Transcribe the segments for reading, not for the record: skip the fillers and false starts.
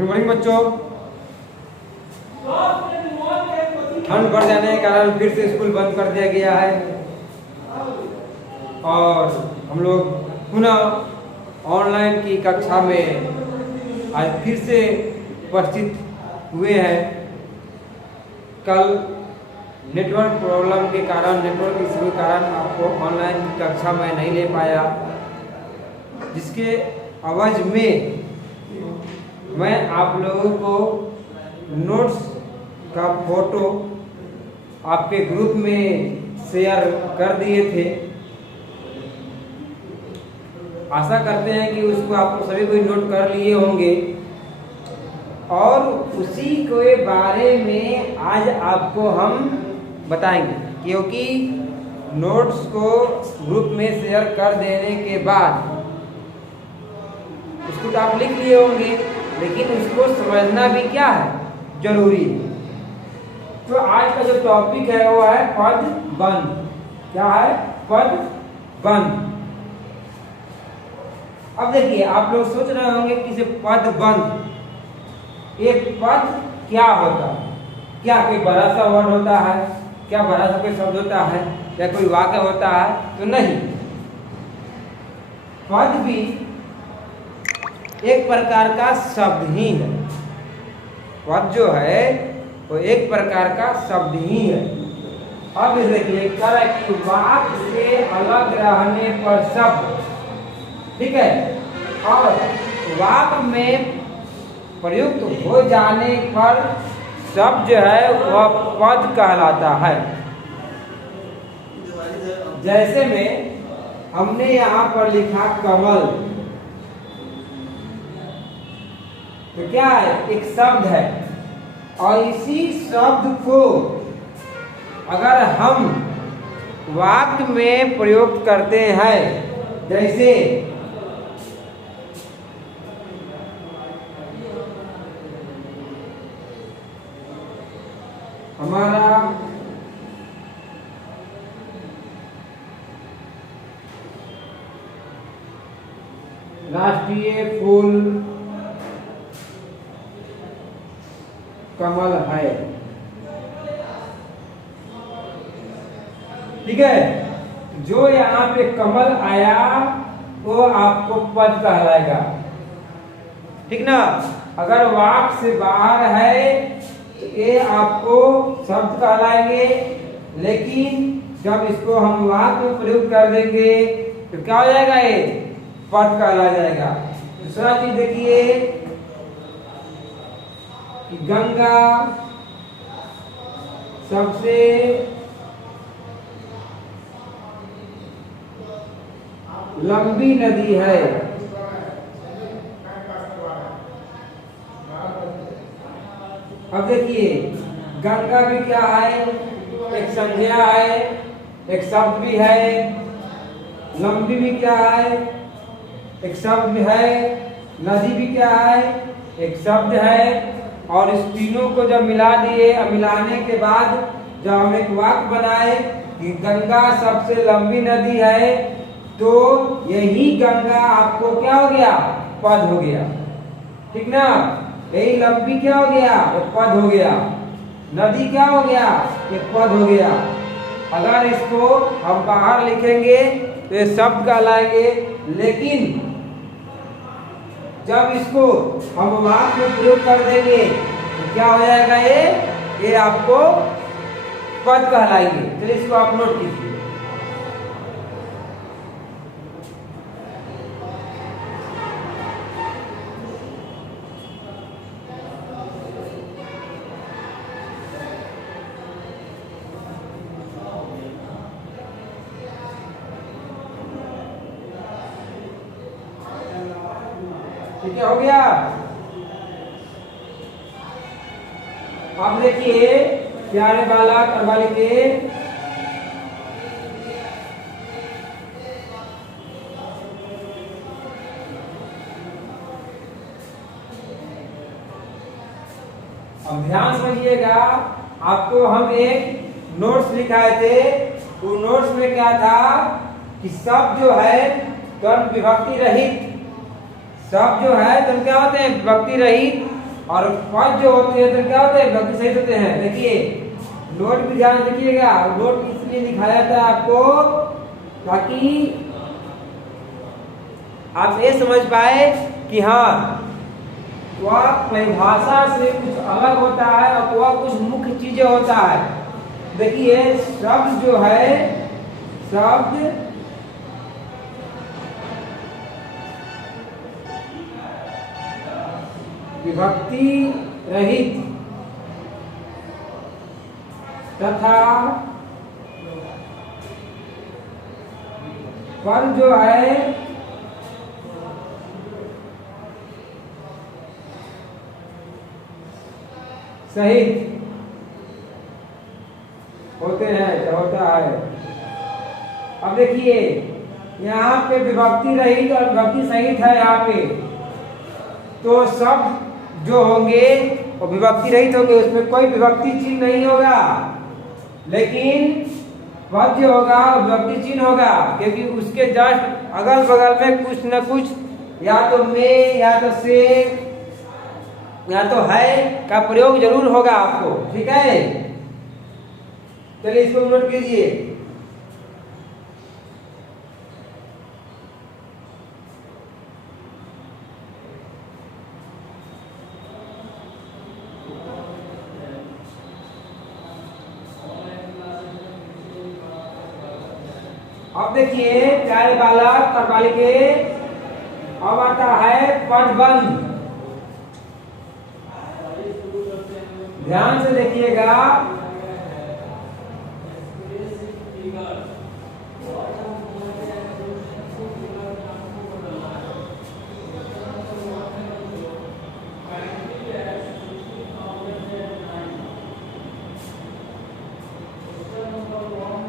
Good morning बच्चों। ठंड बढ़ जाने के कारण फिर से स्कूल बंद कर दिया गया है और हम लोग पुनः ऑनलाइन की कक्षा में आज फिर से उपस्थित हुए हैं। कल नेटवर्क प्रॉब्लम के कारण, नेटवर्क इश्यू के कारण आपको ऑनलाइन की कक्षा में नहीं ले पाया, जिसके आवाज में मैं आप लोगों को नोट्स का फोटो आपके ग्रुप में शेयर कर दिए थे। आशा करते हैं कि उसको आप सभी कोई नोट कर लिए होंगे और उसी के बारे में आज आपको हम बताएंगे, क्योंकि नोट्स को ग्रुप में शेयर कर देने के बाद उसको तो आप लिख लिए होंगे, लेकिन उसको समझना भी क्या है, जरूरी है। तो आज का जो टॉपिक है वो है पद बंध। क्या है? पद बंध। अब देखिए, आप लोग सोच रहे होंगे कि इसे पद बंध, एक पद क्या होता है? क्या कोई बड़ा सा वर्ड होता है? क्या बड़ा सा कोई शब्द होता है? क्या कोई वाक्य होता है? तो नहीं, पद भी एक प्रकार का शब्द ही है। पद जो है वो एक प्रकार का शब्द ही है। अब देखिए, कि वाक्य से अलग रहने पर शब्द, ठीक है, और वाक्य में प्रयुक्त हो जाने पर शब्द जो है वह पद कहलाता है। जैसे में हमने यहाँ पर लिखा कमल, तो क्या है? एक शब्द है और इसी शब्द को अगर हम वाक्य में प्रयोग करते हैं, जैसे हमारा राष्ट्रीय फूल कमल है, ठीक है। जो यहाँ पे कमल आया वो आपको पद कहलाएगा, ठीक ना। अगर वाक्य से बाहर है तो ये आपको शब्द कहलाएंगे, लेकिन जब इसको हम वाक्य में प्रयोग कर देंगे तो क्या हो जाएगा? ये पद कहला जाएगा। दूसरा चीज देखिए कि गंगा सबसे लंबी नदी है। अब देखिए, गंगा भी क्या है? एक संज्ञा है, एक शब्द भी है। लंबी भी क्या है? एक शब्द भी है। नदी भी क्या है? एक शब्द है। और इस तीनों को जब मिला दिए, मिलाने के बाद जब हम एक वाक्य बनाए कि गंगा सबसे लंबी नदी है, तो यही गंगा आपको क्या हो गया? पद हो गया, ठीक ना। यही लंबी क्या हो गया? एक पद हो गया। नदी क्या हो गया? एक पद हो गया। अगर इसको हम बाहर लिखेंगे तो ये शब्द कहलाएंगे, लेकिन जब इसको हम वाक्य में प्रयोग कर देंगे तो क्या हो जाएगा? ये आपको पद कहलाएंगे। चलिए इसको आप नोट कीजिए। ठीक है, हो गया। अब देखिए, प्यारे बालक और बालिके, अब ध्यान समझिएगा। आपको हम एक नोट्स लिखाए थे, वो नोट्स में क्या था कि शब्द जो है तुरंत विभक्ति रहित, शब्द जो है तुम क्या होते हैं? विभक्ति रहित और पद जो होते हैं तो क्या होते हैं, विभक्ति सहित होते हैं। देखिए नोट भी ध्यान रखिएगा, नोट इसलिए दिखाया था आपको ताकि आप ये समझ पाए कि हाँ वह परिभाषा से कुछ अलग होता है और वह कुछ मुख्य चीजें होता है। देखिए शब्द जो है, शब्द विभक्ति रहित तथा पद जो है सहित होते हैं, क्या होता है। अब देखिए यहाँ पे विभक्ति रहित और विभक्ति सहित है। यहाँ पे तो शब्द जो होंगे वो विभक्ति रहित होंगे, उसमें कोई विभक्ति चिन्ह नहीं होगा, लेकिन पद जो होगा विभक्ति चिन्ह होगा, क्योंकि उसके जस्ट अगल बगल में कुछ न कुछ या तो में या तो से या तो है का प्रयोग जरूर होगा आपको। ठीक है, चलिए इसको नोट कीजिए। अब देखिए प्यारे बालक और बालिके, अब आता है पदबंध। ध्यान से देखिएगा,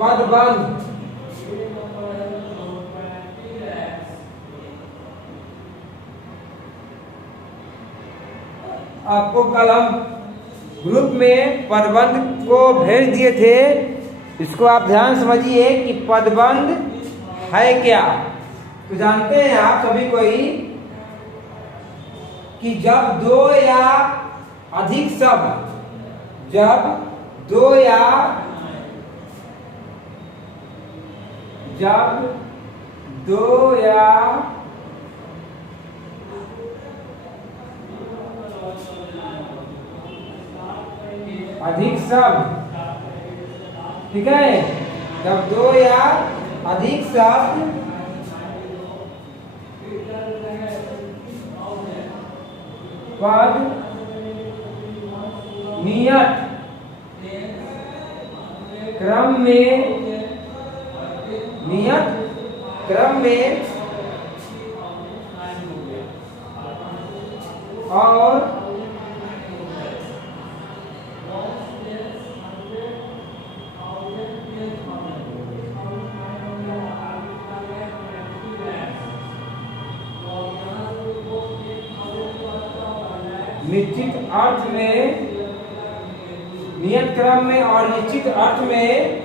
पदबंध आपको कल हम ग्रुप में पदबंध को भेज दिए थे, इसको आप ध्यान समझिए कि पदबंध है क्या। तो जानते हैं आप सभी कोई कि जब दो या अधिक शब्द, जब दो या अधिक शब्द, ठीक है, जब दो या अधिक शब्द पद नियत क्रम में और निश्चित अर्थ में, नियत क्रम में और निश्चित अर्थ में,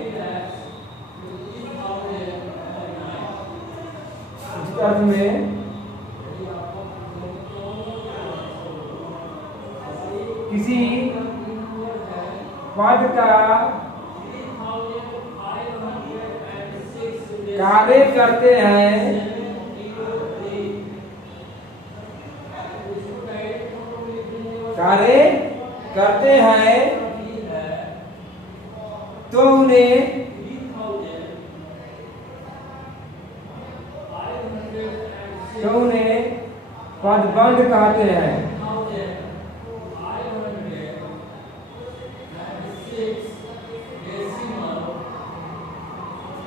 किसी पद का कार्य करते हैं, तो उन्हें पदबंध कहते हैं।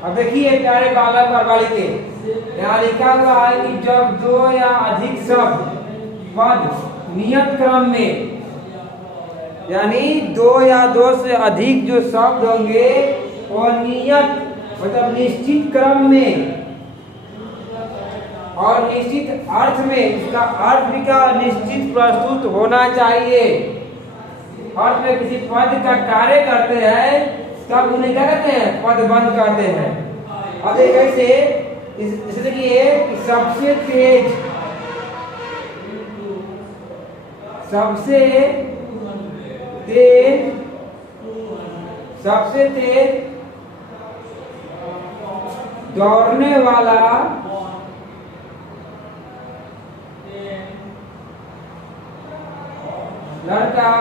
अब देखिए प्यारे बालक और बालिके, यहाँ लिखा हुआ है कि जब दो या अधिक शब्द पद नियत क्रम में, यानी दो या दो से अधिक जो शब्द होंगे वो नियत मतलब निश्चित क्रम में और निश्चित अर्थ में, इसका अर्थ भी का निश्चित प्रस्तुत होना चाहिए। अर्थ में किसी पद का कार्य करते हैं तब उन्हें क्या कहते हैं, पदबंध कहते हैं। अब एक ऐसे इसलिए सबसे सबसे तेज दौड़ने वाला लड़का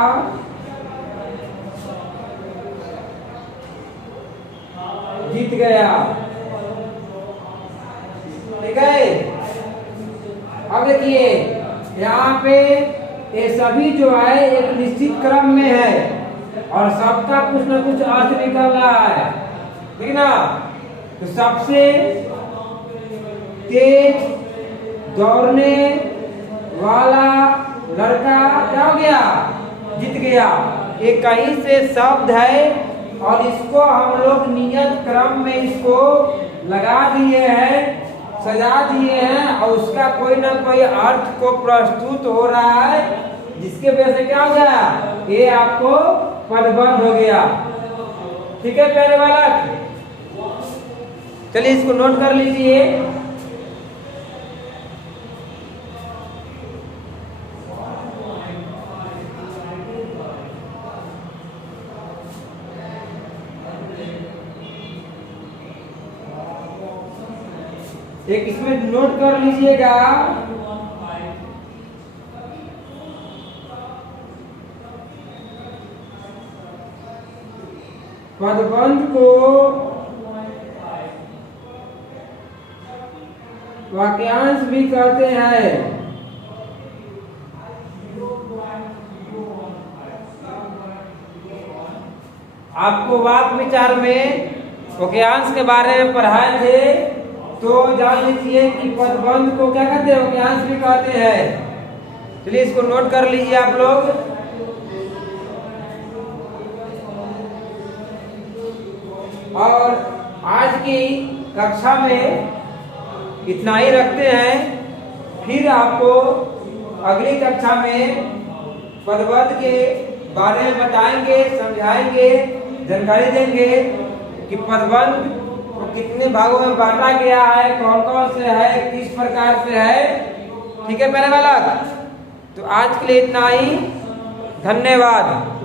जीत गया। ठीक है, अब देखिए यहाँ पे ये सभी जो है एक निश्चित क्रम में है और सबका कुछ ना कुछ अर्थ निकल रहा है, ठीक ना। तो सबसे तेज दौड़ने वाला लड़का क्या हो गया, जीत गया। ये कहीं से शब्द है और इसको हम लोग नियत क्रम में इसको लगा दिए हैं, सजा दिए हैं और उसका कोई ना कोई अर्थ को प्रस्तुत हो रहा है, जिसके वजह से क्या हो गया, ये आपको पदबंध हो गया। ठीक है प्यारे बालक, चलिए इसको नोट कर लीजिए। एक इसमें नोट कर लीजिएगा, पदबंध को वाक्यांश भी कहते हैं। आपको वाक विचार में वाक्यांश के बारे में पढ़ाए थे, तो जान लीजिए कि पदबंध को क्या कहते हैं, वाक्यांश भी कहते हैं। चलिए इसको नोट कर लीजिए आप लोग। और आज की कक्षा में इतना ही रखते हैं, फिर आपको अगली कक्षा में पदबंध के बारे में बताएंगे, समझाएंगे, जानकारी देंगे कि पदबंध को कितने भागों में बांटा गया है, कौन कौन से है, किस प्रकार से है। ठीक है प्यारे बालक, तो आज के लिए इतना ही, धन्यवाद।